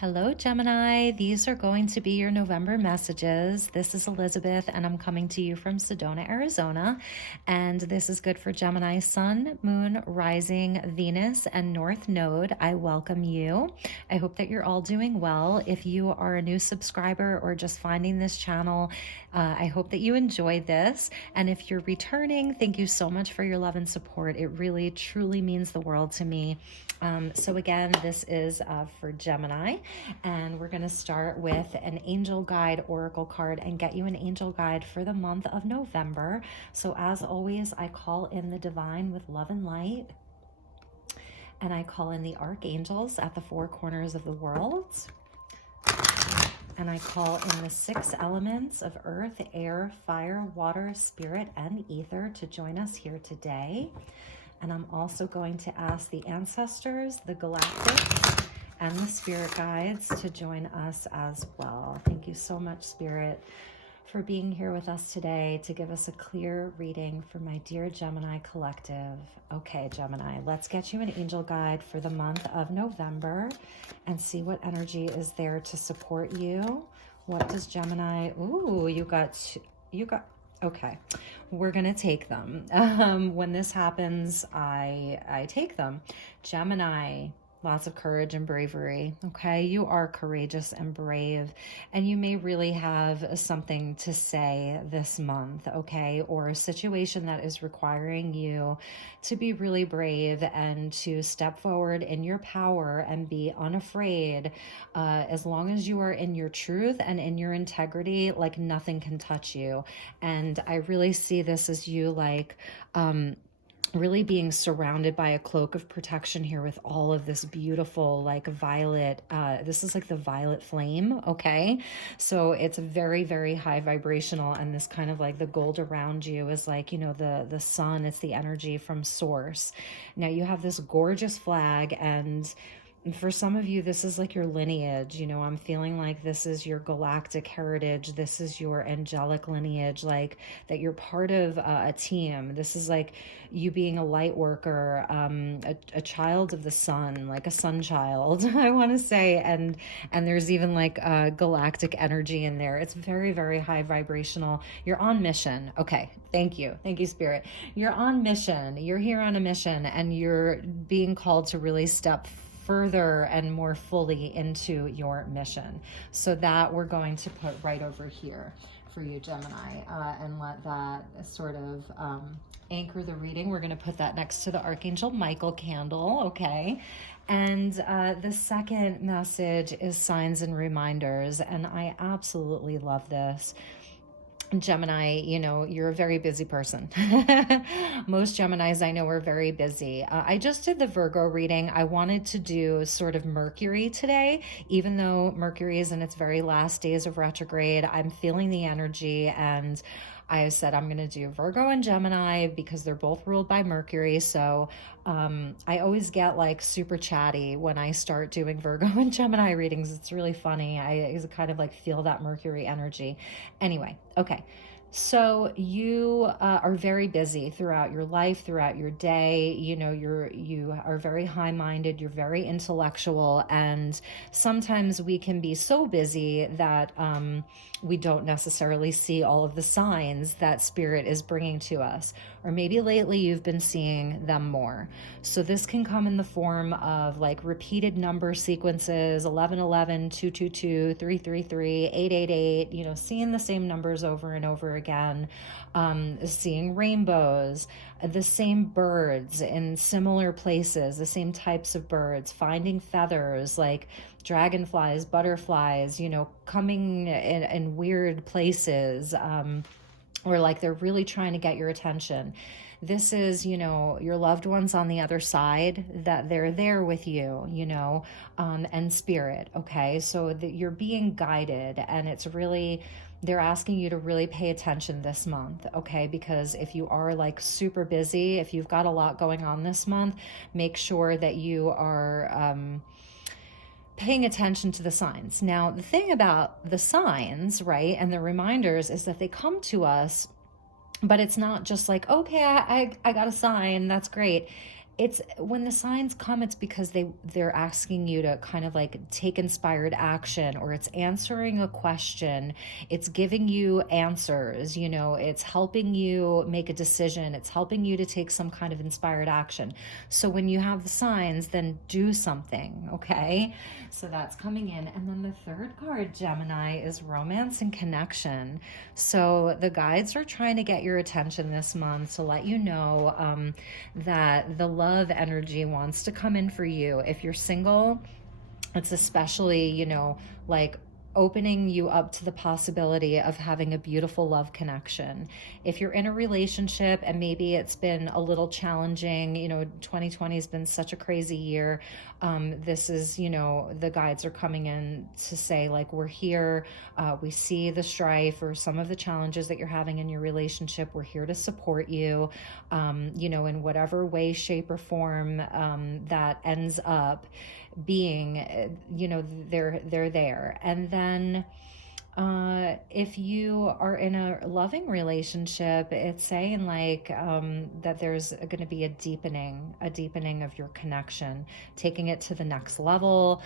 Hello, Gemini. These are going to be your November messages. This is Elizabeth, and I'm coming to you from Sedona, Arizona. And this is good for Gemini Sun, Moon, Rising, Venus, and North Node. I welcome you. I hope that you're all doing well. If you are a new subscriber or just finding this channel, I hope that you enjoyed this. And if you're returning, thank you so much for your love and support. It really, truly means the world to me. So again, this is for Gemini, and we're going to start with an angel guide oracle card and get you an angel guide for the month of November. So as always, I call in the divine with love and light, and I call in the archangels at the four corners of the world, and I call in the six elements of earth, air, fire, water, spirit, and ether to join us here today. And I'm also going to ask the ancestors, the galactic, and the spirit guides to join us as well. Thank you so much, Spirit, for being here with us today to give us a clear reading for my dear Gemini collective. Okay, Gemini, let's get you an angel guide for the month of November and see what energy is there to support you. What does Gemini... Ooh, you got... Okay, we're going to take them. When this happens, I take them. Gemini, lots of courage and bravery. Okay, you are courageous and brave, and you may really have something to say this month, okay, or a situation that is requiring you to be really brave and to step forward in your power and be unafraid. As long as you are in your truth and in your integrity, like nothing can touch you. And I really see this as you like, really being surrounded by a cloak of protection here with all of this beautiful like violet, this is like the violet flame, okay? So it's very, very high vibrational, and this kind of like the gold around you is like, you know, the sun, it's the energy from source. Now you have this gorgeous flag, and for some of you, this is like your lineage. You know, I'm feeling like this is your galactic heritage. This is your angelic lineage, like that you're part of a team. This is like you being a light worker, a child of the sun, like a sun child, I want to say. And there's even like a galactic energy in there. It's very, very high vibrational. You're on mission. Okay. Thank you. Thank you, Spirit. You're on mission. You're here on a mission, and you're being called to really step further and more fully into your mission. So that we're going to put right over here for you, Gemini, and let that sort of anchor the reading. We're going to put that next to the Archangel Michael candle, okay? And the second message is signs and reminders, and I absolutely love this. Gemini, you know, you're a very busy person. Most Geminis I know are very busy. I just did the Virgo reading. I wanted to do sort of Mercury today, even though Mercury is in its very last days of retrograde. I'm feeling the energy, and I said I'm going to do Virgo and Gemini because they're both ruled by Mercury. So I always get like super chatty when I start doing Virgo and Gemini readings. It's really funny. I kind of like feel that Mercury energy. Anyway, okay. So you are very busy throughout your life, throughout your day. You know, you are very high-minded, you're very intellectual, and sometimes we can be so busy that we don't necessarily see all of the signs that Spirit is bringing to us. Or maybe lately you've been seeing them more. So this can come in the form of like repeated number sequences, 1111, 222, 333, 888, you know, seeing the same numbers over and over again, seeing rainbows, the same birds in similar places, the same types of birds, finding feathers like dragonflies, butterflies, you know, coming in weird places, or like they're really trying to get your attention. This is, you know, your loved ones on the other side, that they're there with you, you know, and Spirit, okay? So that you're being guided, and it's really, they're asking you to really pay attention this month, okay? Because if you are like super busy, if you've got a lot going on this month, make sure that you are paying attention to the signs. Now, the thing about the signs, right, and the reminders is that they come to us, but it's not just like, okay, I got a sign, that's great. it's when the signs come, it's because they're asking you to kind of like take inspired action, or it's answering a question, it's giving you answers, you know, it's helping you make a decision, it's helping you to take some kind of inspired action. So when you have the signs, then do something. Okay, so that's coming in. And then the third card, Gemini, is romance and connection. So the guides are trying to get your attention this month to let you know that the love energy wants to come in for you. If you're single, it's especially, you know, like opening you up to the possibility of having a beautiful love connection. If you're in a relationship and maybe it's been a little challenging, you know, 2020 has been such a crazy year. This is, you know, the guides are coming in to say, like, we're here. We see the strife or some of the challenges that you're having in your relationship. We're here to support you, you know, in whatever way, shape, or form that ends up being, you know, they're there. And then if you are in a loving relationship, it's saying like that there's going to be a deepening of your connection, taking it to the next level,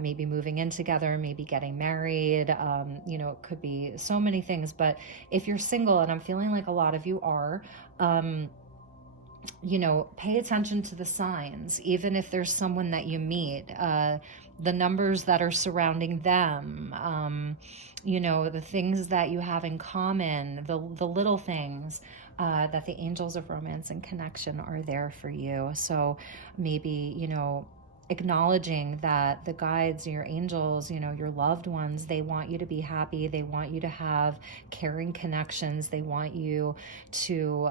maybe moving in together, maybe getting married. You know, it could be so many things. But if you're single, and I'm feeling like a lot of you are, you know, pay attention to the signs, even if there's someone that you meet, the numbers that are surrounding them, you know, the things that you have in common, the little things, that the angels of romance and connection are there for you. So maybe, you know, acknowledging that the guides, your angels, you know, your loved ones, they want you to be happy. They want you to have caring connections. They want you to,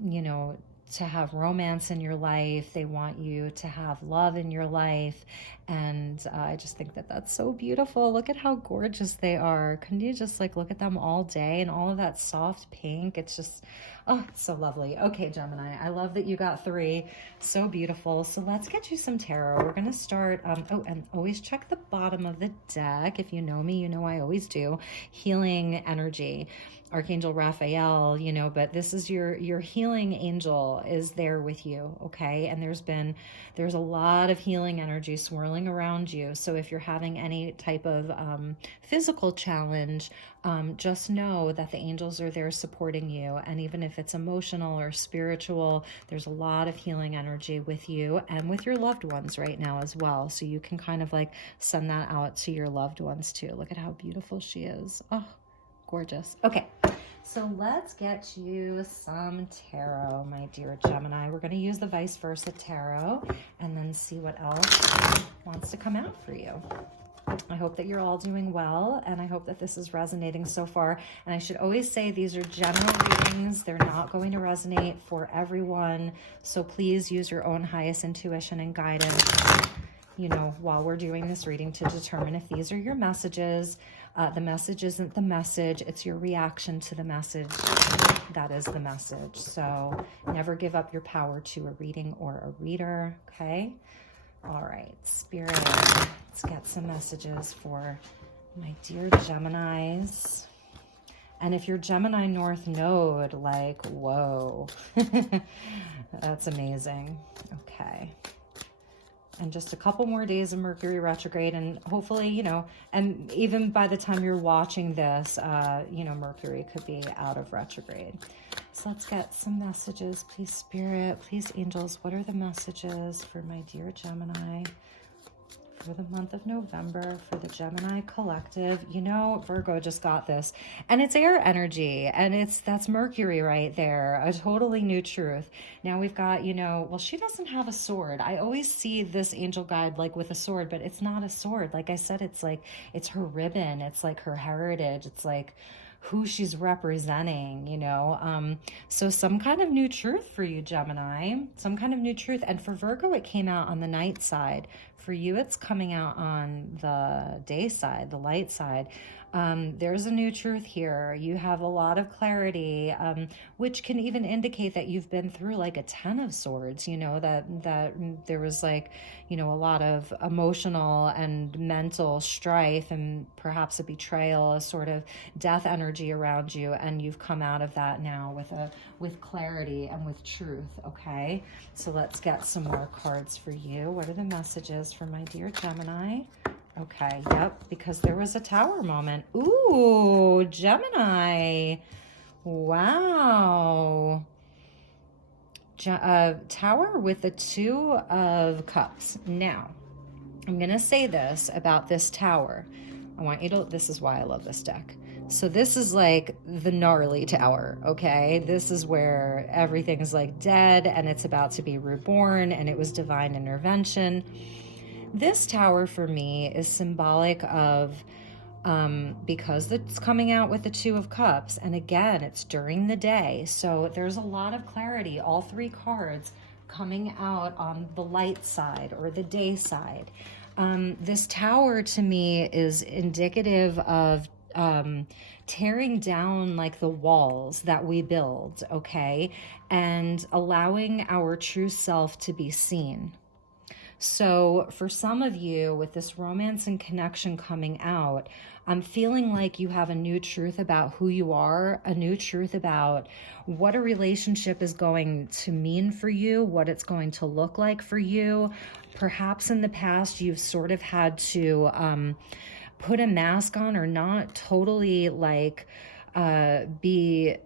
you know, to have romance in your life. They want you to have love in your life. And I just think that that's so beautiful. Look at how gorgeous they are. Can you just like look at them all day, and all of that soft pink? It's just, oh, it's so lovely. Okay, Gemini, I love that you got 3. So beautiful. So let's get you some tarot. We're going to start, oh, and always check the bottom of the deck. If you know me, you know I always do. Healing energy. Archangel Raphael, you know, but this is your healing angel is there with you, okay? And there's a lot of healing energy swirling around you. So if you're having any type of physical challenge, just know that the angels are there supporting you. And even if it's emotional or spiritual, there's a lot of healing energy with you and with your loved ones right now as well. So you can kind of like send that out to your loved ones too. Look at how beautiful she is. Oh, gorgeous. Okay, so let's get you some tarot, my dear Gemini. We're going to use the vice versa tarot and then see what else wants to come out for you. I hope that you're all doing well, and I hope that this is resonating so far. And I should always say these are general readings. They're not going to resonate for everyone. So please use your own highest intuition and guidance, you know, while we're doing this reading to determine if these are your messages. The message isn't the message. It's your reaction to the message. That is the message. So never give up your power to a reading or a reader. Okay. All right. Spirit, let's get some messages for my dear Geminis. And if you're Gemini North Node, like, whoa, that's amazing. Okay. And just a couple more days of Mercury retrograde, and hopefully, you know, and even by the time you're watching this, you know, Mercury could be out of retrograde. So let's get some messages, please, Spirit, please, angels. What are the messages for my dear Gemini for the month of November for the Gemini collective? You know, Virgo just got this, and it's air energy, and that's Mercury right there, a totally new truth. Now we've got, you know, well, she doesn't have a sword. I always see this angel guide like with a sword, but it's not a sword. Like I said, it's like, it's her ribbon. It's like her heritage. It's like who she's representing, you know. So some kind of new truth for you, Gemini, some kind of new truth. And for Virgo, it came out on the night side. For you, it's coming out on the day side, the light side. There's a new truth here. You have a lot of clarity, which can even indicate that you've been through like a 10 of swords, you know, that there was like, you know, a lot of emotional and mental strife and perhaps a betrayal, a sort of death energy energy around you, and you've come out of that now with clarity and with truth, okay? So let's get some more cards for you. What are the messages for my dear Gemini? Okay, yep, because there was a Tower moment. Ooh, Gemini. Wow. Tower with the Two of Cups. Now, I'm going to say this about this Tower. I want you to, this is why I love this deck. So this is like the gnarly Tower, okay? This is where everything is like dead and it's about to be reborn, and it was divine intervention. This Tower for me is symbolic of, because it's coming out with the Two of Cups, and again, it's during the day. So there's a lot of clarity. All three cards coming out on the light side or the day side. This Tower to me is indicative of tearing down like the walls that we build, okay? And allowing our true self to be seen. So for some of you with this romance and connection coming out, I'm feeling like you have a new truth about who you are, a new truth about what a relationship is going to mean for you, what it's going to look like for you. Perhaps in the past, you've sort of had to put a mask on, or not totally like be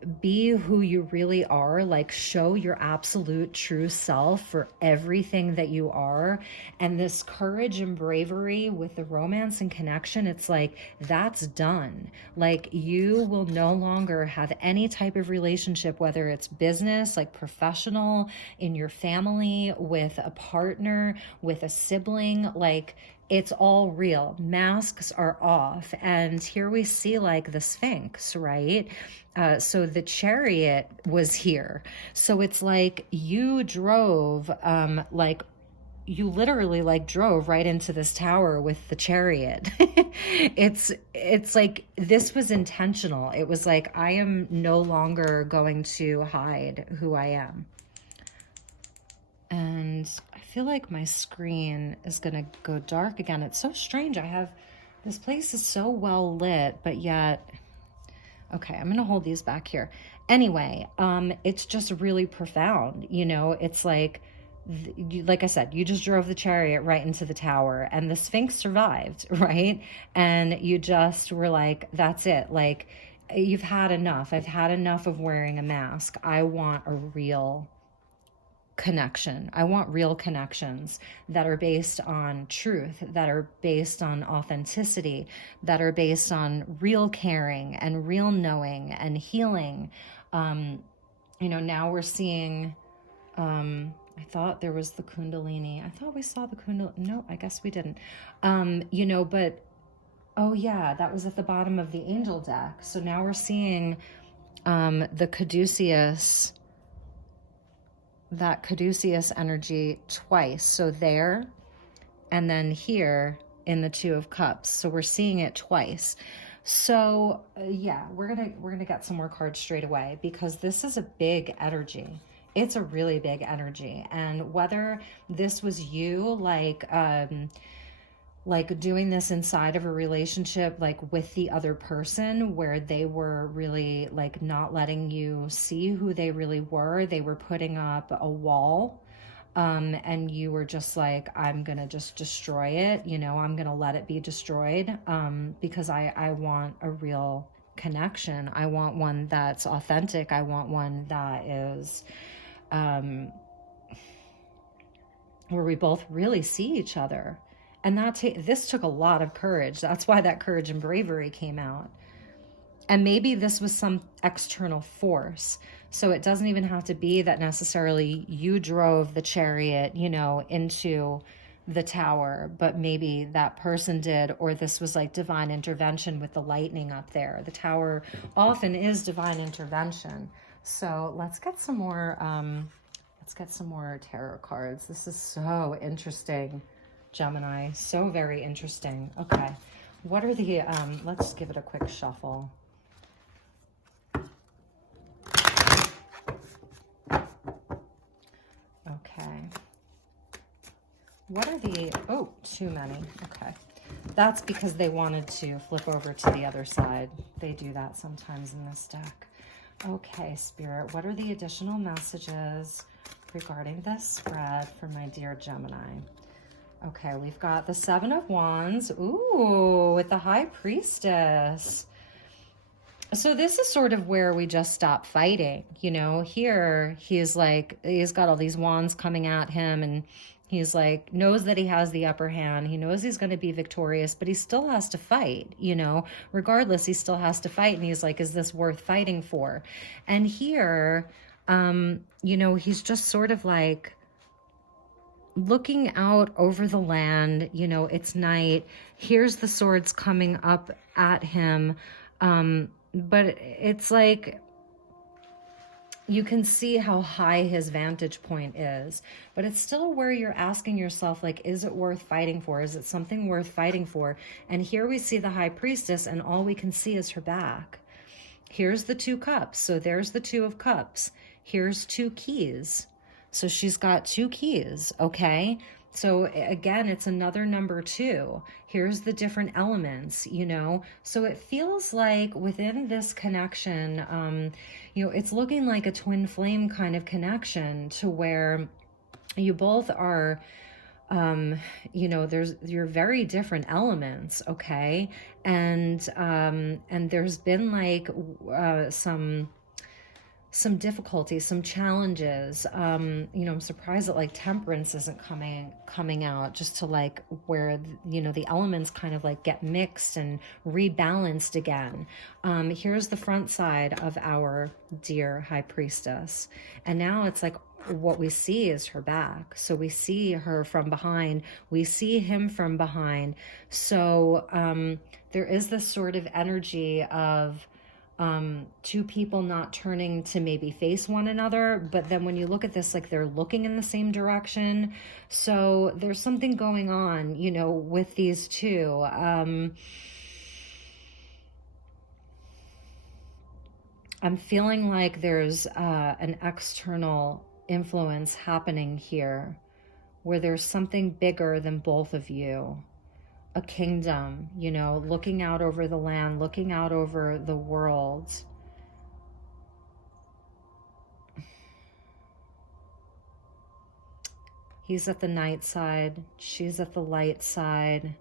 who you really are, like show your absolute true self for everything that you are. And this courage and bravery with the romance and connection, it's like that's done. Like you will no longer have any type of relationship, whether it's business, like professional, in your family, with a partner, with a sibling, like it's all real. Masks are off. And here we see like the Sphinx, right? So the Chariot was here. So it's like you drove, like you literally like drove right into this Tower with the Chariot. It's like this was intentional. It was like, I am no longer going to hide who I am. And I feel like my screen is going to go dark again. It's so strange. This place is so well lit, but yet, okay, I'm going to hold these back here. Anyway, it's just really profound. You know, it's like I said, you just drove the Chariot right into the Tower, and the Sphinx survived, right? And you just were like, that's it. Like, you've had enough. I've had enough of wearing a mask. I want a real connection. I want real connections that are based on truth, that are based on authenticity, that are based on real caring and real knowing and healing. You know, now we're seeing, I thought there was the Kundalini. I thought we saw the Kundalini. No, I guess we didn't. You know, but, oh yeah, that was at the bottom of the angel deck. So now we're seeing the Caduceus, that Caduceus energy twice. So there, and then here in the Two of Cups. So we're seeing it twice. So yeah, we're gonna get some more cards straight away, because this is a big energy. It's a really big energy. And whether this was you, like doing this inside of a relationship, like with the other person, where they were really like not letting you see who they really were. They were putting up a wall, and you were just like, I'm gonna just destroy it. You know, I'm gonna let it be destroyed, because I want a real connection. I want one that's authentic. I want one that is, where we both really see each other. And this took a lot of courage. That's why that courage and bravery came out. And maybe this was some external force. So it doesn't even have to be that necessarily you drove the Chariot, you know, into the Tower, but maybe that person did, or this was like divine intervention with the lightning up there. The Tower often is divine intervention. So let's get some more, tarot cards. This is so interesting, Gemini. So very interesting. Okay. What are the, let's give it a quick shuffle. Okay. What are the, oh, too many. Okay. That's because they wanted to flip over to the other side. They do that sometimes in this deck. Okay, Spirit, what are the additional messages regarding this spread for my dear Gemini? Okay, we've got the Seven of Wands. Ooh, with the High Priestess. So this is sort of where we just stop fighting. You know, here he's like, he's got all these wands coming at him, and he's like, knows that he has the upper hand. He knows he's going to be victorious, but he still has to fight, you know, regardless, he still has to fight. And he's like, is this worth fighting for? And here, you know, he's just sort of like looking out over the land. You know, it's night. Here's the swords coming up at him. But it's like, you can see how high his vantage point is, but it's still where you're asking yourself, like, is it worth fighting for? Is it something worth fighting for? And here we see the High Priestess, and all we can see is her back. Here's the Two Cups. So there's the Two of Cups. Here's two keys. So she's got two keys, okay? So again, it's another number two. Here's the different elements, you know? So it feels like within this connection, you know, it's looking like a twin flame kind of connection, to where you both are, you know, you're very different elements, okay? And there's been like some difficulties, some challenges. You know, I'm surprised that like Temperance isn't coming out, just to like where, you know, the elements kind of like get mixed and rebalanced again. Here's the front side of our dear High Priestess. And now it's like, what we see is her back. So we see her from behind. We see him from behind. So there is this sort of energy of two people not turning to maybe face one another, but then when you look at this, like they're looking in the same direction. So there's something going on, you know, with these two. I'm feeling like there's an external influence happening here, where there's something bigger than both of you. A kingdom, you know, looking out over the land, looking out over the world. He's at the night side, she's at the light side.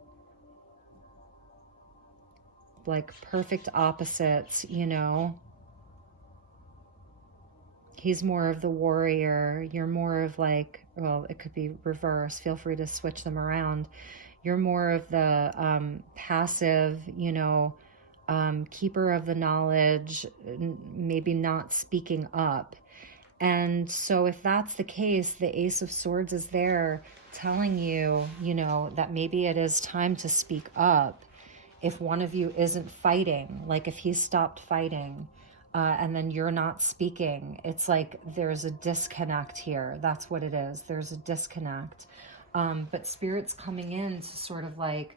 Like perfect opposites, you know. He's more of the warrior, you're more of like, well, it could be reverse, feel free to switch them around. You're more of the passive, you know, keeper of the knowledge, maybe not speaking up. And so if that's the case, the Ace of Swords is there telling you, you know, that maybe it is time to speak up. If one of you isn't fighting, like if he stopped fighting, and then you're not speaking, it's like there's a disconnect here. That's what it is. There's a disconnect. But Spirit's coming in to sort of like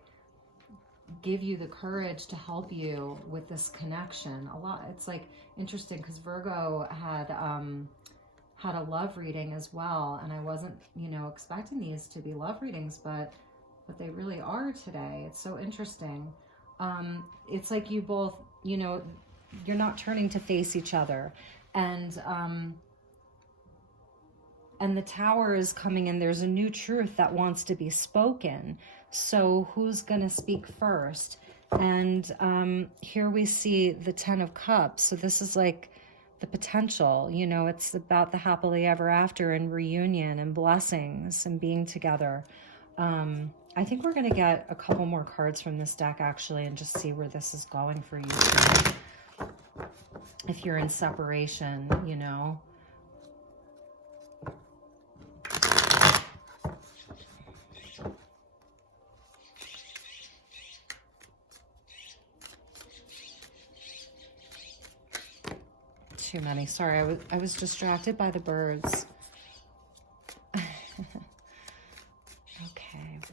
give you the courage to help you with this connection. A lot. It's like interesting because Virgo had a love reading as well, and I wasn't, you know, expecting these to be love readings, but they really are today. It's so interesting. It's like you both, you know, you're not turning to face each other, and the Tower is coming in. There's a new truth that wants to be spoken. So who's going to speak first? And here we see the Ten of Cups. So this is like the potential, you know, it's about the happily ever after and reunion and blessings and being together. I think we're going to get a couple more cards from this deck actually, and just see where this is going for you too. If you're in separation, you know. Too many. Sorry, I was distracted by the birds. Okay,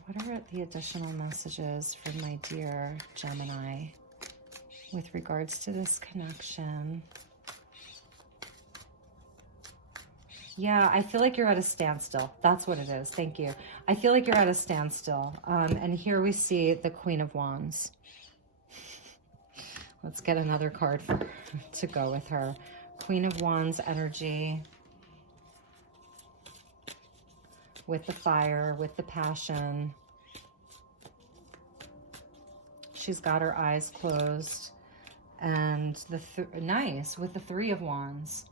what are the additional messages for my dear Gemini with regards to this connection? Yeah, I feel like you're at a standstill. That's what it is. Thank you. I feel like you're at a standstill. And here we see the Queen of Wands. Let's get another card to go with her. Queen of Wands energy. With the fire, with the passion. She's got her eyes closed. And nice, with the Three of Wands.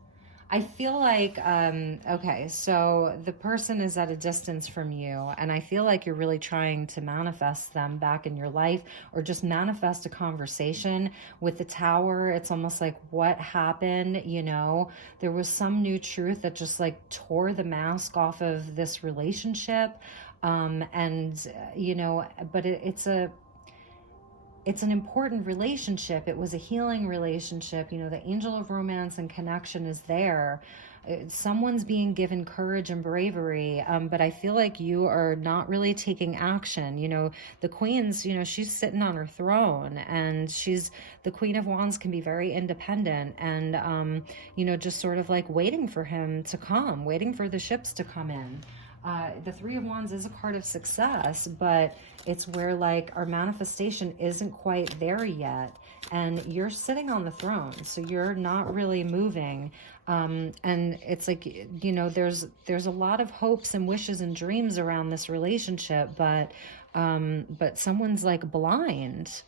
I feel like, okay, so the person is at a distance from you, and I feel like you're really trying to manifest them back in your life, or just manifest a conversation. With the Tower, it's almost like, what happened, you know? There was some new truth that just like tore the mask off of this relationship, and, you know, but it's an important relationship. It was a healing relationship. You know, the angel of romance and connection is there. Someone's being given courage and bravery, but I feel like you are not really taking action. You know, the Queen's, you know, she's sitting on her throne, and the Queen of Wands can be very independent, and, you know, just sort of like waiting for him to come, waiting for the ships to come in. The Three of Wands is a card of success, but it's where like our manifestation isn't quite there yet, and you're sitting on the throne, so you're not really moving, and it's like, you know, there's a lot of hopes and wishes and dreams around this relationship, but someone's like blind.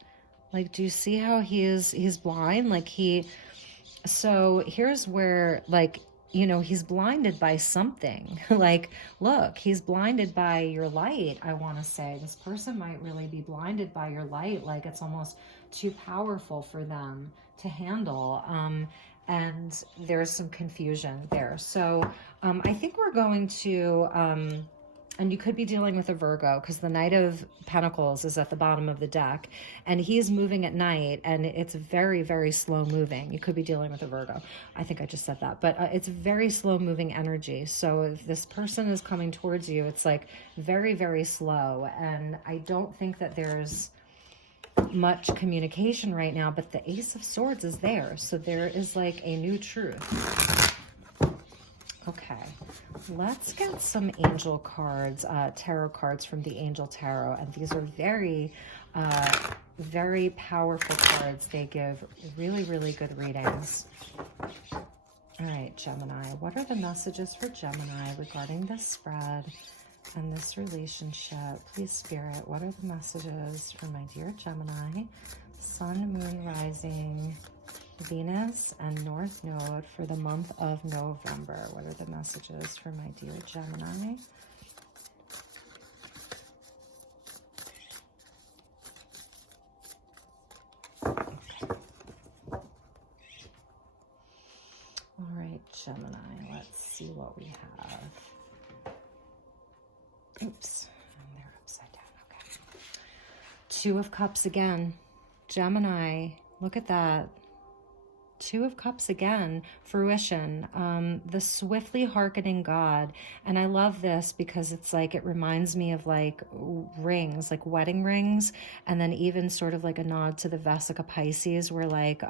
Like, do you see how he's blind? Like so here's where, like, you know, he's blinded by something. Like, look, he's blinded by your light, I want to say. This person might really be blinded by your light. Like, it's almost too powerful for them to handle. And there's some confusion there. So I think we're going to... and you could be dealing with a Virgo, because the Knight of Pentacles is at the bottom of the deck, and he's moving at night, and it's very, very slow moving. You could be dealing with a Virgo. I think I just said that, but it's very slow moving energy. So if this person is coming towards you, it's like very, very slow. And I don't think that there's much communication right now, but the Ace of Swords is there. So there is like a new truth. Okay, let's get some angel cards, tarot cards from the Angel Tarot. And these are very, very powerful cards. They give really, really good readings. All right, Gemini, what are the messages for Gemini regarding this spread and this relationship? Please, Spirit, what are the messages for my dear Gemini? Sun, Moon, Rising, Venus, and North Node for the month of November. What are the messages for my dear Gemini? Okay. All right, Gemini, let's see what we have. Oops, and they're upside down. Okay. Two of Cups again. Gemini, look at that. Two of Cups again, fruition, the swiftly hearkening God. And I love this because it's like, it reminds me of like rings, like wedding rings, and then even sort of like a nod to the Vesica Pisces, where like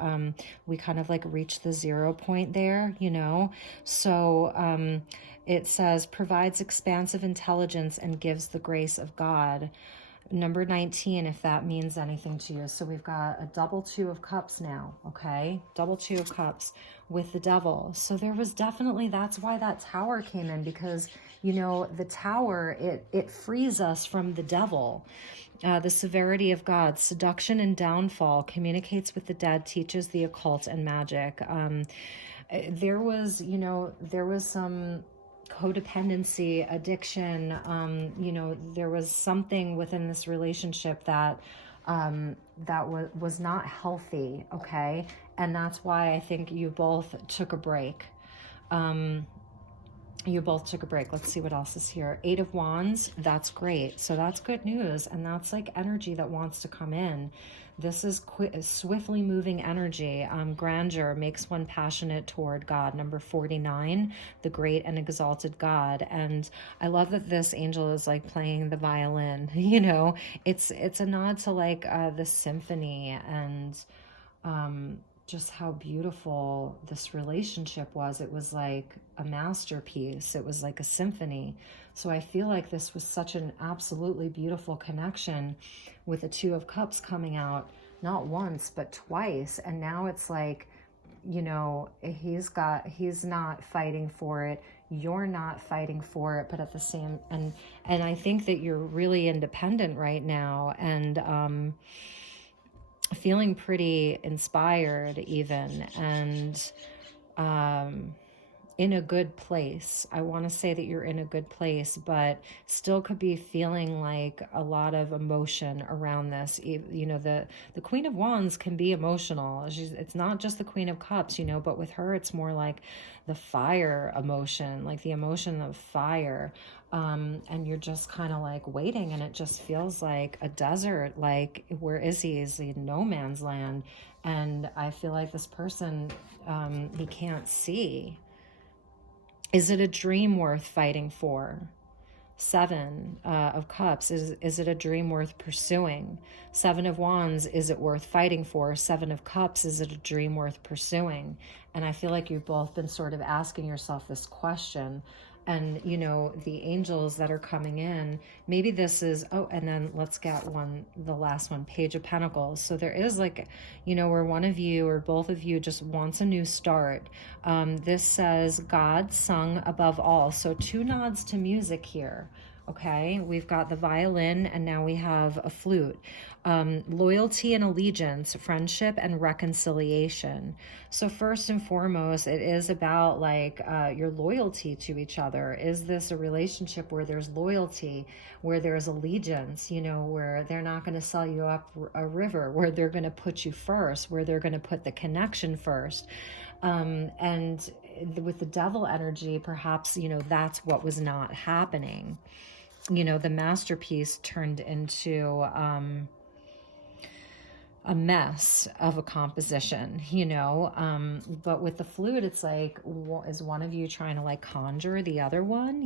we kind of like reach the 0 point there, you know. So it says, provides expansive intelligence and gives the grace of God. Number 19, if that means anything to you. So we've got a double Two of Cups now, okay? Double Two of Cups with the Devil. So there was definitely, that's why that Tower came in, because, you know, the Tower, it frees us from the devil. The severity of God, seduction and downfall, communicates with the dead, teaches the occult and magic. There was, you know, there was some codependency, addiction, you know, there was something within this relationship that was not healthy, okay? And that's why I think you both took a break. You both took a break. Let's see what else is here. Eight of Wands, that's great. So that's good news, and that's like energy that wants to come in. This is swiftly moving energy. Grandeur makes one passionate toward God. Number 49, the great and exalted God. And I love that this angel is like playing the violin. You know, it's a nod to like the symphony, and just how beautiful this relationship was. It was like a masterpiece. It was like a symphony. So I feel like this was such an absolutely beautiful connection, with the Two of Cups coming out not once but twice. And now it's like, he's not fighting for it, you're not fighting for it, but at the same, and I think that you're really independent right now, and feeling pretty inspired even, and in a good place. I want to say that you're in a good place, but still could be feeling like a lot of emotion around this. The Queen of Wands can be emotional. It's not just the Queen of Cups, but with her, it's more like the fire emotion, like the emotion of fire. And you're just kind of like waiting, and it just feels like a desert. Like, where is he? Is he in no man's land? And I feel like this person, he can't see. Is it a dream worth fighting for? Seven of Cups, is it a dream worth pursuing? Seven of Wands, is it worth fighting for? Seven of Cups, is it a dream worth pursuing? And I feel like you've both been sort of asking yourself this question. And, the angels that are coming in, maybe this is, and then let's get the last one, Page of Pentacles. So there is like, where one of you or both of you just wants a new start. This says, God sung above all. So two nods to music here. Okay, we've got the violin, and now we have a flute. Loyalty and allegiance, friendship and reconciliation. So first and foremost, it is about like your loyalty to each other. Is this a relationship where there's loyalty, where there's allegiance, where they're not going to sell you up a river, where they're going to put you first, where they're going to put the connection first? And with the devil energy, perhaps, that's what was not happening. The masterpiece turned into a mess of a composition, but with the flute, it's like, is one of you trying to like conjure the other one,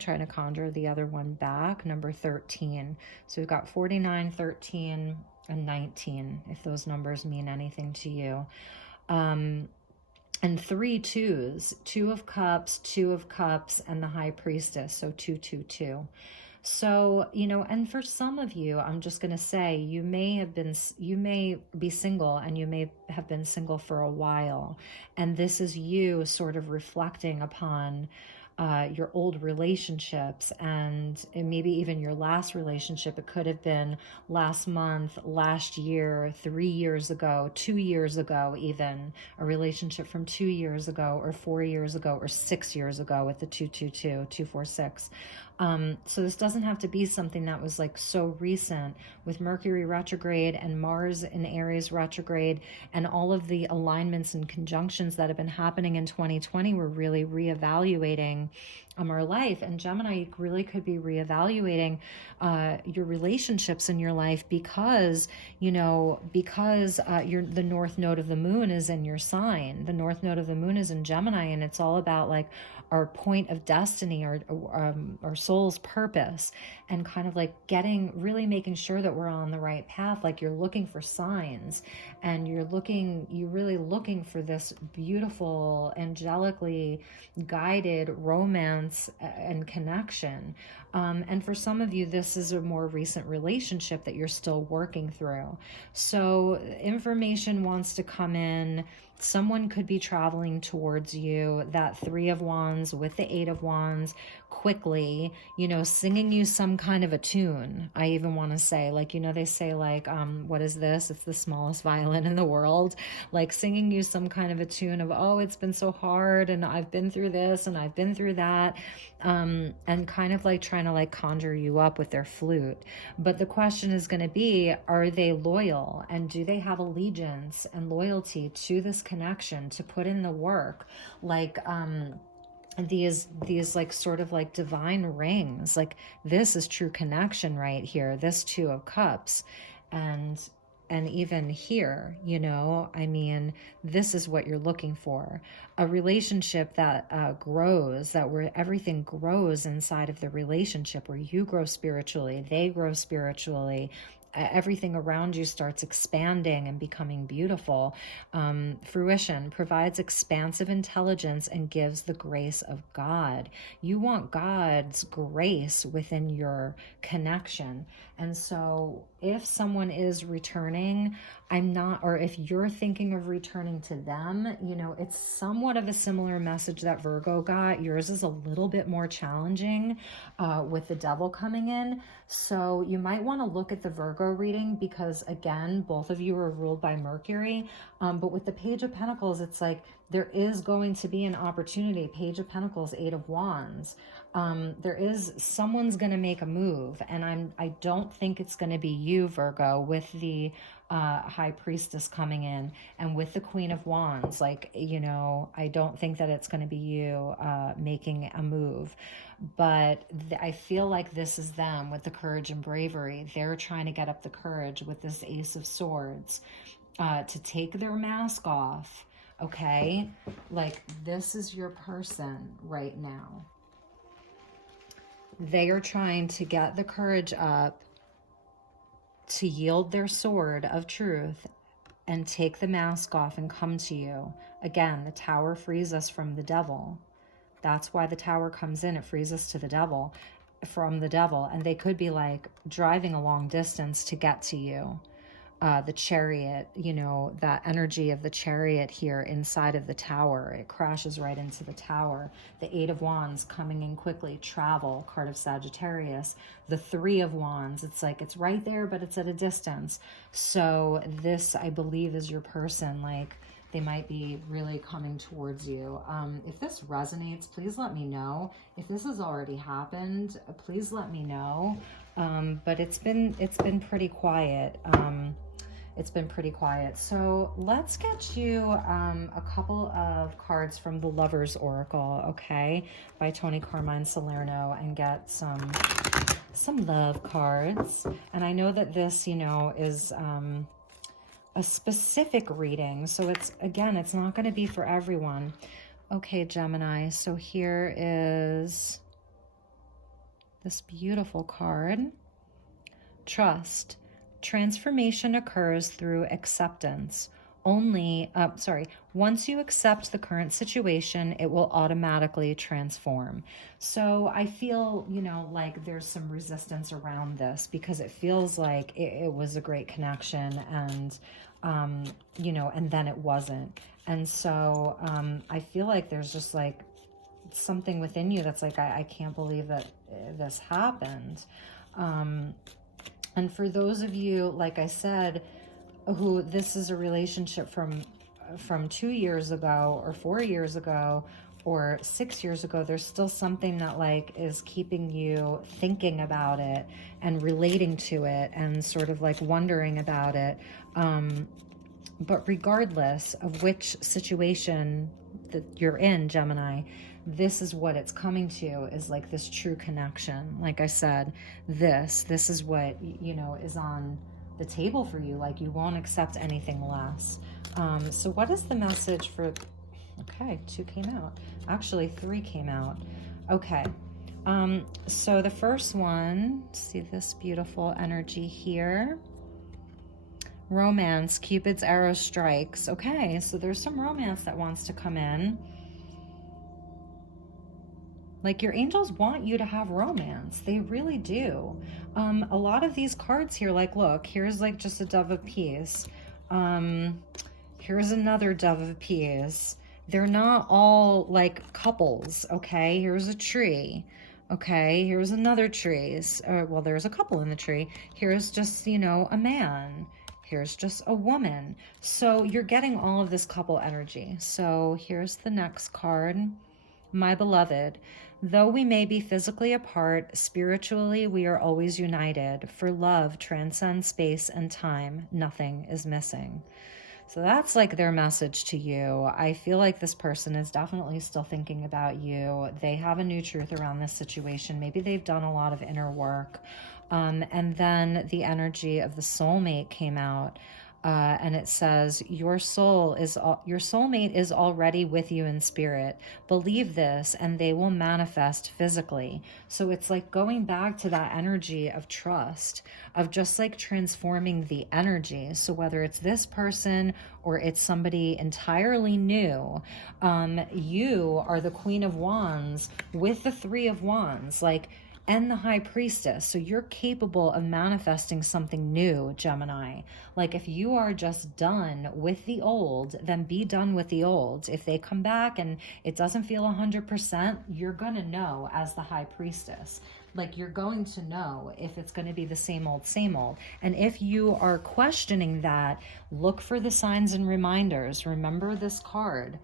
trying to conjure the other one back? Number 13. So we've got 49, 13, and 19, if those numbers mean anything to you. And 3 twos, Two of Cups, and the High Priestess. So 2, 2, 2. So, and for some of you, I'm just going to say, you may be single, and you may have been single for a while. And this is you sort of reflecting upon your old relationships, and maybe even your last relationship. It could have been last month, last year, 3 years ago, 2 years ago, even a relationship from 2 years ago, or 4 years ago, or 6 years ago with the 222, 246. So this doesn't have to be something that was like so recent. With Mercury retrograde and Mars in Aries retrograde and all of the alignments and conjunctions that have been happening in 2020, we're really reevaluating our life. And Gemini really could be reevaluating your relationships in your life, because the North Node of the Moon is in your sign. The North Node of the Moon is in Gemini, and it's all about like our point of destiny, our soul's purpose, and kind of like really making sure that we're on the right path. Like, you're looking for signs, and you're really looking for this beautiful, angelically guided romance and connection. And for some of you, this is a more recent relationship that you're still working through. So information wants to come in. Someone could be traveling towards you, that 3 of Wands with the 8 of Wands, quickly, singing you some kind of a tune. I even want to say, like, they say like, what is this? It's the smallest violin in the world. Like, singing you some kind of a tune of, oh, it's been so hard, and I've been through this, and I've been through that. And kind of like trying to like conjure you up with their flute. But the question is going to be, are they loyal, and do they have allegiance and loyalty to this connection, to put in the work? Like, these like sort of like divine rings, like this is true connection right here, this 2 of Cups. And even here, this is what you're looking for. A relationship that grows, where everything grows inside of the relationship, where you grow spiritually, they grow spiritually, everything around you starts expanding and becoming beautiful. Fruition provides expansive intelligence and gives the grace of God. You want God's grace within your connection. And so if someone is returning, or if you're thinking of returning to them, it's somewhat of a similar message that Virgo got. Yours is a little bit more challenging with the devil coming in. So you might want to look at the Virgo reading because, again, both of you are ruled by Mercury. But with the Page of Pentacles, it's like there is going to be an opportunity. Page of Pentacles, Eight of Wands. Someone's going to make a move, and I don't think it's going to be you, Virgo, with the High Priestess coming in and with the Queen of Wands. I don't think that it's going to be you making a move, but I feel like this is them with the courage and bravery. They're trying to get up the courage with this Ace of Swords to take their mask off. Okay, this is your person right now. They are trying to get the courage up to yield their sword of truth and take the mask off and come to you. Again, the Tower frees us from the devil. That's why the Tower comes in. It frees us from the devil. And they could be driving a long distance to get to you. The Chariot, that energy of the Chariot here inside of the Tower, it crashes right into the Tower. The Eight of Wands coming in quickly, travel, card of Sagittarius. The Three of Wands, it's right there, but it's at a distance. So this, I believe, is your person. They might be really coming towards you. If this resonates, please let me know. If this has already happened, please let me know. But it's been pretty quiet. It's been pretty quiet. So let's get you a couple of cards from the Lover's Oracle, okay, by Tony Carmine Salerno, and get some love cards. And I know that this, is a specific reading. So it's not going to be for everyone. Okay, Gemini. So here is this beautiful card. Trust. Transformation occurs through acceptance. Once you accept the current situation, it will automatically transform. So I feel, there's some resistance around this because it feels like it was a great connection and, and then it wasn't. And so I feel like there's just something within you that's I can't believe that this happened. And for those of you, like I said, who this is a relationship from 2 years ago or 4 years ago or 6 years ago, there's still something that is keeping you thinking about it and relating to it and sort of wondering about it. But regardless of which situation that you're in, Gemini, this is what it's coming to, is this true connection. Like I said, this is what, is on the table for you. You won't accept anything less. So what is the message for, okay, 2 came out. Actually, 3 came out. Okay. So the first one, see this beautiful energy here. Romance, Cupid's arrow strikes. Okay, so there's some romance that wants to come in. Your angels want you to have romance. They really do. A lot of these cards here, look, here's just a dove of peace. Here's another dove of peace. They're not all couples, okay? Here's a tree. Okay, here's another tree. Well, there's a couple in the tree. Here's just, a man. Here's just a woman. So you're getting all of this couple energy. So here's the next card. My beloved, though we may be physically apart, spiritually we are always united. For love transcends space and time. Nothing is missing. So that's their message to you. I feel like this person is definitely still thinking about you. They have a new truth around this situation. Maybe they've done a lot of inner work. And then the energy of the soulmate came out. and it says, your soulmate is already with you in spirit. Believe this and they will manifest physically. So it's like going back to that energy of trust, of just like transforming the energy. So whether it's this person or it's somebody entirely new, you are the Queen of Wands with the Three of Wands, like, and the High Priestess. So you're capable of manifesting something new, Gemini. Like if you are just done with the old, then be done with the old. If they come back and it doesn't feel 100%, you're going to know as the High Priestess. Like you're going to know if it's going to be the same old, same old. And if you are questioning that, look for the signs and reminders. Remember this card.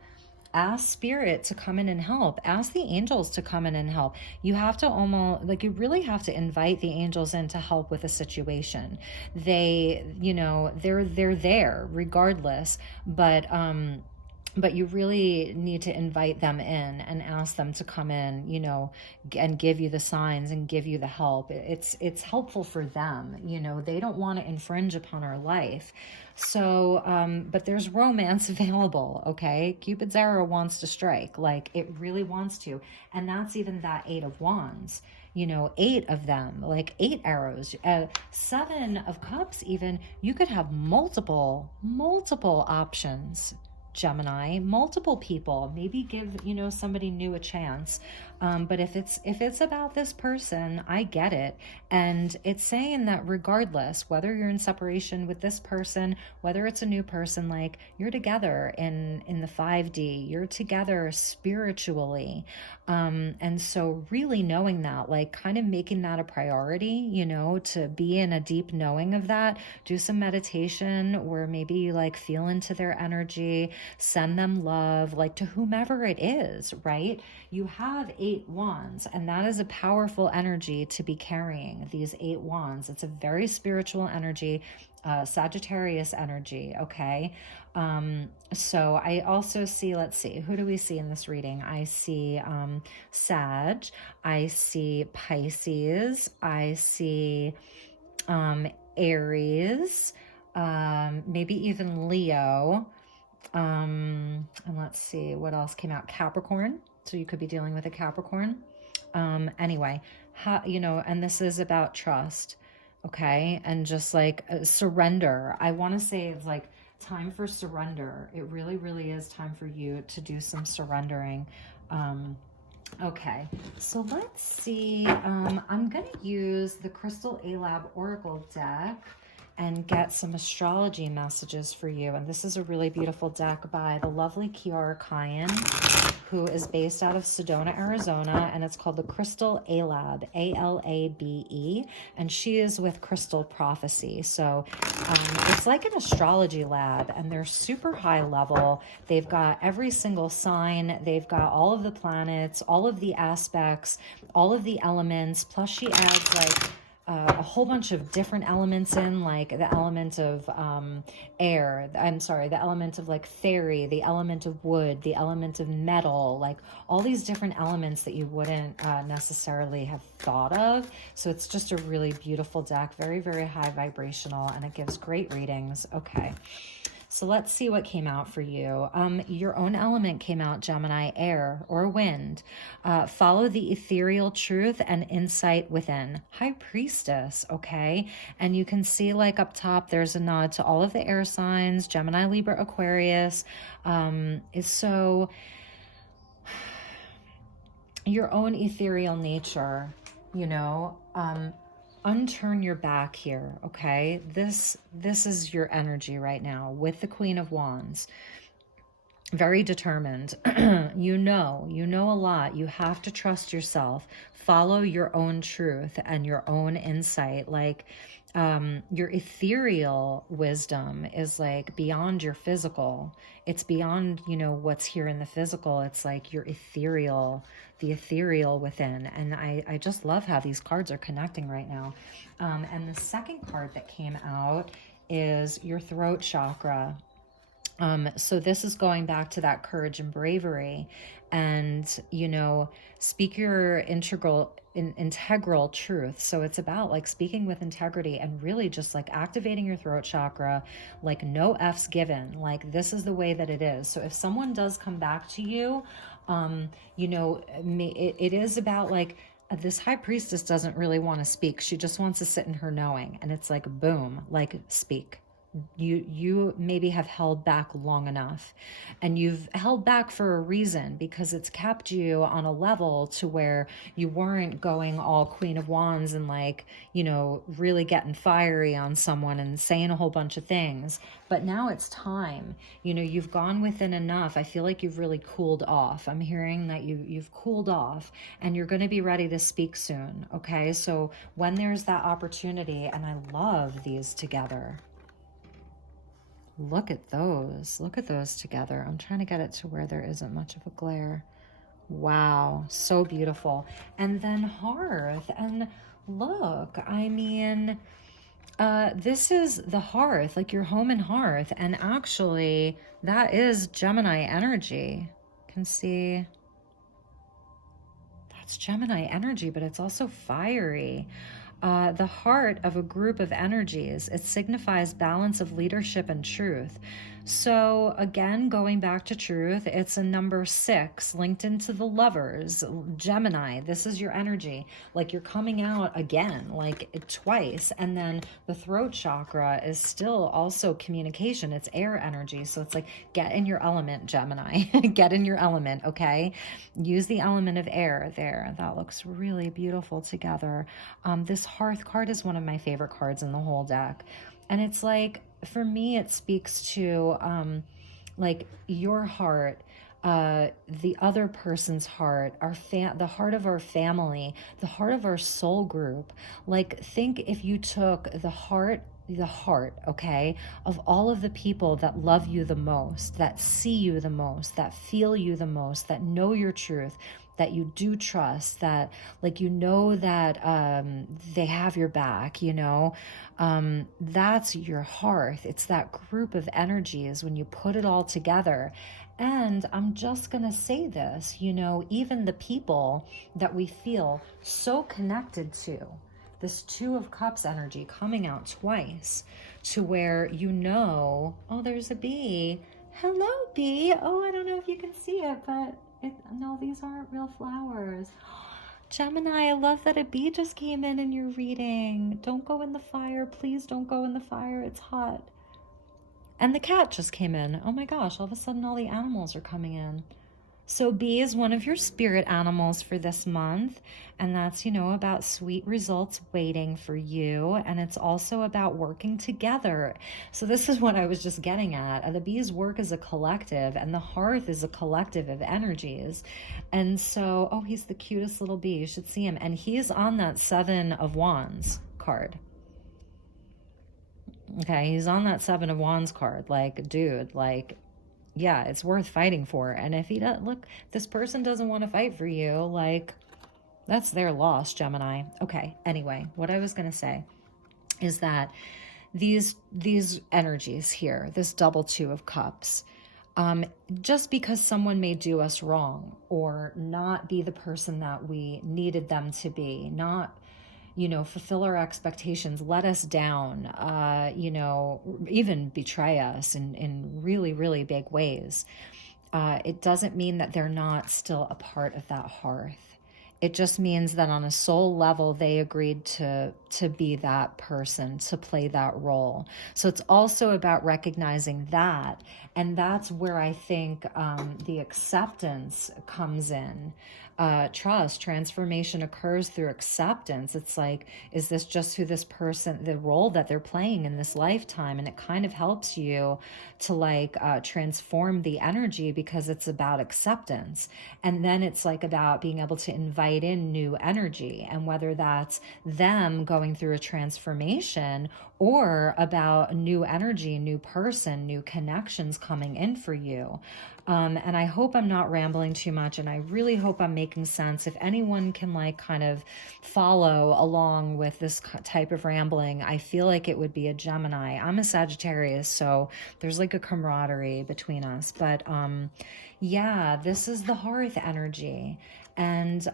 Ask spirit to come in and help. Ask the angels to come in and help. You have to almost, like, you really have to invite the angels in to help with a situation. They, you know, they're there regardless, but you really need to invite them in and ask them to come in, you know, and give you the signs and give you the help. It's helpful for them, you know, they don't want to infringe upon our life. So, but there's romance available, okay? Cupid's arrow wants to strike, like it really wants to. And that's even that Eight of Wands, you know, 8 of them, like 8 arrows, 7 of Cups even. You could have multiple options, Gemini, multiple people. Maybe give, you know, somebody new a chance. But if it's about this person, I get it. And it's saying that regardless, whether you're in separation with this person, whether it's a new person, like you're together in the 5D, you're together spiritually. And so really knowing that, like kind of making that a priority, you know, to be in a deep knowing of that, do some meditation or maybe like feel into their energy, send them love, like to whomever it is, right? You have 8 wands, and that is a powerful energy to be carrying, these 8 wands. It's a very spiritual energy, Sagittarius energy, okay? So I also see, let's see, who do we see in this reading? I see Sag, I see Pisces, I see Aries, maybe even Leo, and let's see what else came out. Capricorn. So you could be dealing with a Capricorn. Anyway, you know, and this is about trust, okay? And just like surrender. I want to say it's like time for surrender. It really, really is time for you to do some surrendering. Okay, so let's see. I'm going to use the Crystal A-Lab Oracle deck and get some astrology messages for you. And this is a really beautiful deck by the lovely Kiara Kyan, who is based out of Sedona, Arizona, and it's called the Crystal A-Lab, A-L-A-B-E, and she is with Crystal Prophecy. So it's like an astrology lab, and they're super high level. They've got every single sign. They've got all of the planets, all of the aspects, all of the elements, plus she adds like a whole bunch of different elements in, like the element of air, the element of like fairy, the element of wood, the element of metal, like all these different elements that you wouldn't necessarily have thought of. So it's just a really beautiful deck, very, very high vibrational, and it gives great readings. Okay. So let's see what came out for you. Your own element came out, Gemini, air or wind. Follow the ethereal truth and insight within. High Priestess, okay? And you can see like up top, there's a nod to all of the air signs, Gemini, Libra, Aquarius. Is so your own ethereal nature, you know, unturn your back here, okay? This is your energy right now with the Queen of Wands. Very determined. you know a lot. You have to trust yourself. Follow your own truth and your own insight. Like your ethereal wisdom is like beyond your physical. It's beyond, you know, what's here in the physical. It's like your ethereal, the ethereal within. And I just love how these cards are connecting right now. And the second card that came out is your throat chakra. So this is going back to that courage and bravery, and, speak your integral truth. So it's about like speaking with integrity and really just like activating your throat chakra, like no F's given. Like this is the way that it is. So if someone does come back to you, it is about like, this high priestess doesn't really want to speak. She just wants to sit in her knowing. And it's like, boom, like speak. You maybe have held back long enough, and you've held back for a reason, because it's kept you on a level to where you weren't going all Queen of Wands and like, really getting fiery on someone and saying a whole bunch of things. But now it's time. You've gone within enough. I feel like you've really cooled off. I'm hearing that you've cooled off, and you're going to be ready to speak soon. Okay, so when there's that opportunity, and I love these together. Look at those. Look at those together. I'm trying to get it to where there isn't much of a glare. Wow, so beautiful. And then hearth. And look, I mean, this is the hearth, like your home and hearth. And actually, that is Gemini energy. You can see that's Gemini energy, but it's also fiery. The heart of a group of energies. It signifies balance of leadership and truth. So again, going back to truth, it's a number 6 linked into the lovers. Gemini, this is your energy. Like you're coming out again, like twice. And then the throat chakra is still also communication. It's air energy. So it's like, get in your element, Gemini. Get in your element, okay? Use the element of air there. That looks really beautiful together. This hearth card is one of my favorite cards in the whole deck. And it's like, for me, it speaks to like your heart, the other person's heart, the heart of our family, the heart of our soul group. Like think if you took the heart, okay, of all of the people that love you the most, that see you the most, that feel you the most, that know your truth, that you do trust, that like that they have your back, that's your hearth. It's that group of energies when you put it all together. And I'm just gonna say this, even the people that we feel so connected to, this 2 of Cups energy coming out twice, to where oh, there's a bee. Hello, bee. Oh, I don't know if you can see it, but no, these aren't real flowers. Gemini, I love that a bee just came in your reading. Don't go in the fire. Please don't go in the fire. It's hot. And the cat just came in. Oh my gosh, all of a sudden all the animals are coming in. So bee is one of your spirit animals for this month. And that's, about sweet results waiting for you. And it's also about working together. So this is what I was just getting at. The bees work as a collective, and the hearth is a collective of energies. And so, oh, he's the cutest little bee. You should see him. And he's on that 7 of Wands card. Okay, he's on that 7 of Wands card. Like, dude, like, yeah, it's worth fighting for. And if he doesn't, look, this person doesn't want to fight for you, like, that's their loss, Gemini. Okay, anyway, what I was going to say is that these energies here, this double 2 of Cups, just because someone may do us wrong or not be the person that we needed them to be, not fulfill our expectations, let us down, even betray us in really, really big ways. It doesn't mean that they're not still a part of that hearth. It just means that on a soul level, they agreed to be that person, to play that role. So it's also about recognizing that. And that's where I think the acceptance comes in. Trust, transformation occurs through acceptance. It's like, is this just who this person, the role that they're playing in this lifetime? And it kind of helps you to transform the energy, because it's about acceptance. And then it's like about being able to invite in new energy, and whether that's them going through a transformation or about new energy, new person, new connections coming in for you. And I hope I'm not rambling too much, and I really hope I'm making sense. If anyone can like kind of follow along with this type of rambling, I feel like it would be a Gemini. I'm a Sagittarius, so there's like a camaraderie between us. But yeah, this is the hearth energy. And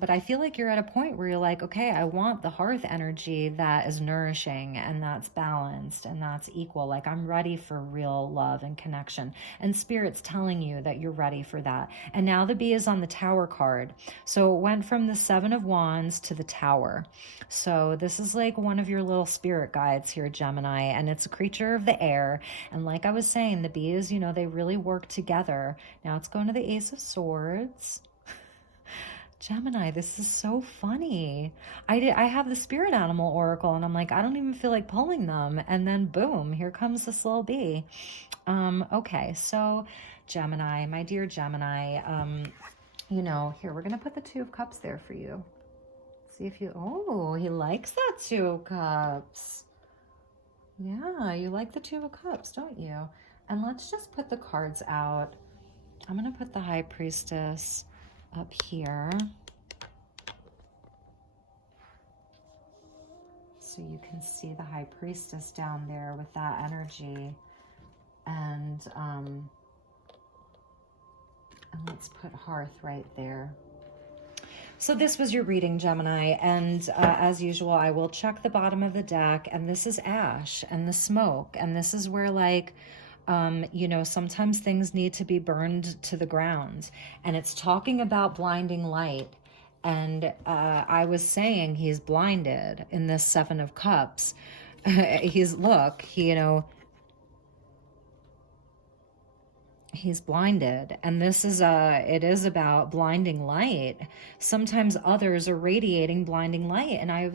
but I feel like you're at a point where you're like, okay, I want the hearth energy that is nourishing and that's balanced and that's equal. Like I'm ready for real love and connection. And Spirit's telling you that you're ready for that. And now the bee is on the Tower card. So it went from the Seven of Wands to the Tower. So this is like one of your little spirit guides here, Gemini, and it's a creature of the air. And like I was saying, the bees, you know, they really work together. Now it's going to the Ace of Swords. Gemini, this is so funny. I have the spirit animal oracle and I'm like, I don't even feel like pulling them. And then boom, here comes this little bee. Okay, so Gemini, my dear Gemini, you know, here, we're going to put the Two of Cups there for you. See if you, oh, he likes that Two of Cups. Yeah, you like the Two of Cups, don't you? And let's just put the cards out. I'm going to put the High Priestess up here so you can see the High Priestess down there with that energy. And let's put Hearth right there. So this was your reading, Gemini, and as usual, I will check the bottom of the deck, and this is ash and the smoke, and this is where, like, you know, sometimes things need to be burned to the ground, and it's talking about blinding light. And I was saying he's blinded in this Seven of Cups. You know, he's blinded, and this is it is about blinding light. Sometimes others are radiating blinding light, and I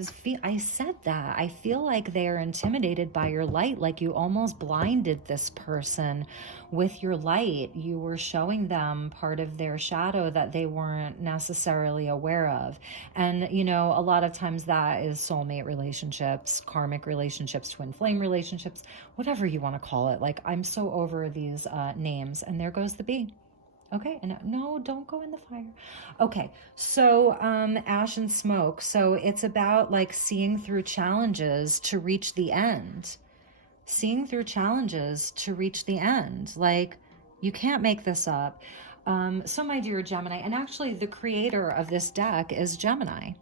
said that I feel like they are intimidated by your light, like you almost blinded this person with your light. You were showing them part of their shadow that they weren't necessarily aware of. And you know, a lot of times that is soulmate relationships, karmic relationships, twin flame relationships, whatever you want to call it. Like, I'm so over these names. And there goes the bee. Okay, and no, don't go in the fire. Okay, so ash and smoke. So it's about like seeing through challenges to reach the end. Seeing through challenges to reach the end. Like, you can't make this up. So my dear Gemini, and actually the creator of this deck is Gemini.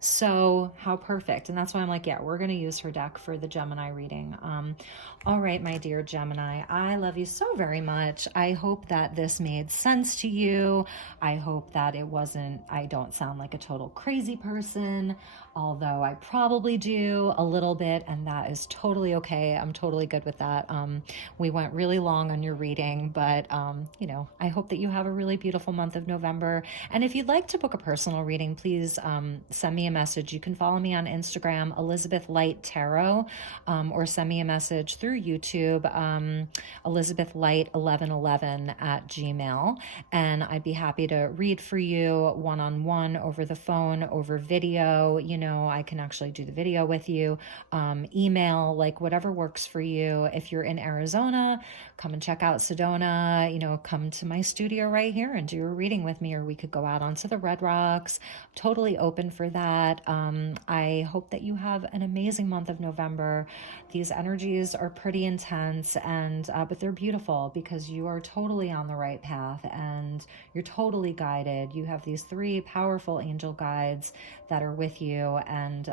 So how perfect. And that's why I'm like, yeah, we're going to use her deck for the Gemini reading. All right, my dear Gemini, I love you so very much. I hope that this made sense to you. I hope that it wasn't, I don't sound like a total crazy person, although I probably do a little bit, and that is totally okay. I'm totally good with that. We went really long on your reading, but you know, I hope that you have a really beautiful month of November. And if you'd like to book a personal reading, please send me a message. You can follow me on Instagram, Elizabeth Light Tarot, or send me a message through YouTube, Elizabeth Light 1111 at Gmail. And I'd be happy to read for you one-on-one, over the phone, over video. You know, I can actually do the video with you, email, like whatever works for you. If you're in Arizona, come and check out Sedona, you know, come to my studio right here and do a reading with me, or we could go out onto the Red Rocks. I'm totally open for that. I hope that you have an amazing month of November. These energies are pretty intense, and but they're beautiful because you are totally on the right path and you're totally guided. You have these three powerful angel guides that are with you. And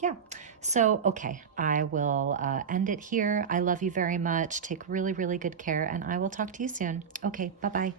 yeah, so okay, I will end it here. I love you very much. Take really, really good care, and I will talk to you soon. Okay, bye-bye.